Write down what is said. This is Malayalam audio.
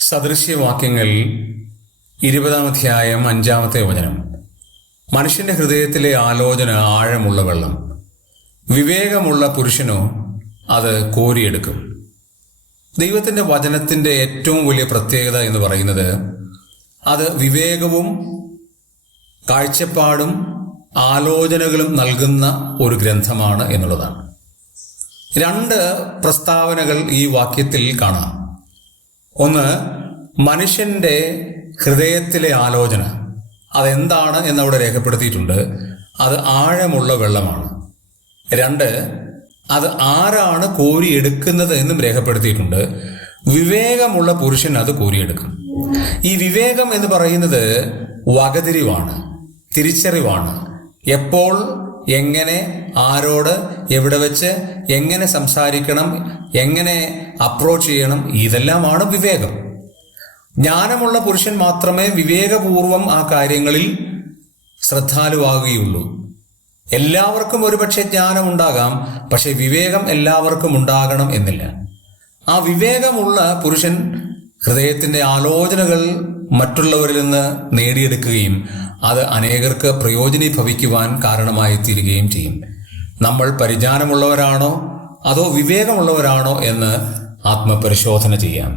സദൃശ്യവാക്യങ്ങൾ 20-ാം അധ്യായം 5-ാമത്തെ വചനം. മനുഷ്യന്റെ ഹൃദയത്തിലെ ആലോചന ആഴമുള്ള വെള്ളം, വിവേകമുള്ള പുരുഷനോ അത് കോരിയെടുക്കും. ദൈവത്തിന്റെ വചനത്തിന്റെ ഏറ്റവും വലിയ പ്രത്യേകത എന്ന് പറയുന്നത് അത് വിവേകവും കാഴ്ചപ്പാടും ആലോചനകളും നൽകുന്ന ഒരു ഗ്രന്ഥമാണ് എന്നുള്ളതാണ്. 2 പ്രസ്താവനകൾ ഈ വാക്യത്തിൽ കാണാം. ഒന്ന്, മനുഷ്യന്റെ ഹൃദയത്തിലെ ആലോചന അതെന്താണ് എന്നവിടെ രേഖപ്പെടുത്തിയിട്ടുണ്ട്. അത് ആഴമുള്ള വെള്ളമാണ്. 2, അത് ആരാണ് കോരിയെടുക്കുന്നത് എന്നും രേഖപ്പെടുത്തിയിട്ടുണ്ട്. വിവേകമുള്ള പുരുഷൻ അത് കോരിയെടുക്കും. ഈ വിവേകം എന്ന് പറയുന്നത് വകതിരിവാണ്, തിരിച്ചറിവാണ്. എപ്പോൾ, എങ്ങനെ, ആരോട്, എവിടെ വെച്ച്, എങ്ങനെ സംസാരിക്കണം, എങ്ങനെ അപ്രോച്ച് ചെയ്യണം, ഇതെല്ലാമാണ് വിവേകം. ജ്ഞാനമുള്ള പുരുഷൻ മാത്രമേ വിവേകപൂർവം ആ കാര്യങ്ങളിൽ ശ്രദ്ധാലുവാകുകയുള്ളൂ. എല്ലാവർക്കും ഒരുപക്ഷെ ജ്ഞാനം ഉണ്ടാകാം, പക്ഷെ വിവേകം എല്ലാവർക്കും ഉണ്ടാകണം എന്നില്ല. ആ വിവേകമുള്ള പുരുഷൻ ഹൃദയത്തിന്റെ ആലോചനകൾ മറ്റുള്ളവരിൽ നിന്ന് നേടിയെടുക്കുകയും അത് അനേകർക്ക് പ്രയോജനീഭവിക്കുവാൻ കാരണമായി തീരുകയും ചെയ്യും. നമ്മൾ പരിജ്ഞാനമുള്ളവരാണോ അതോ വിവേകമുള്ളവരാണോ എന്ന് ആത്മപരിശോധന ചെയ്യാം.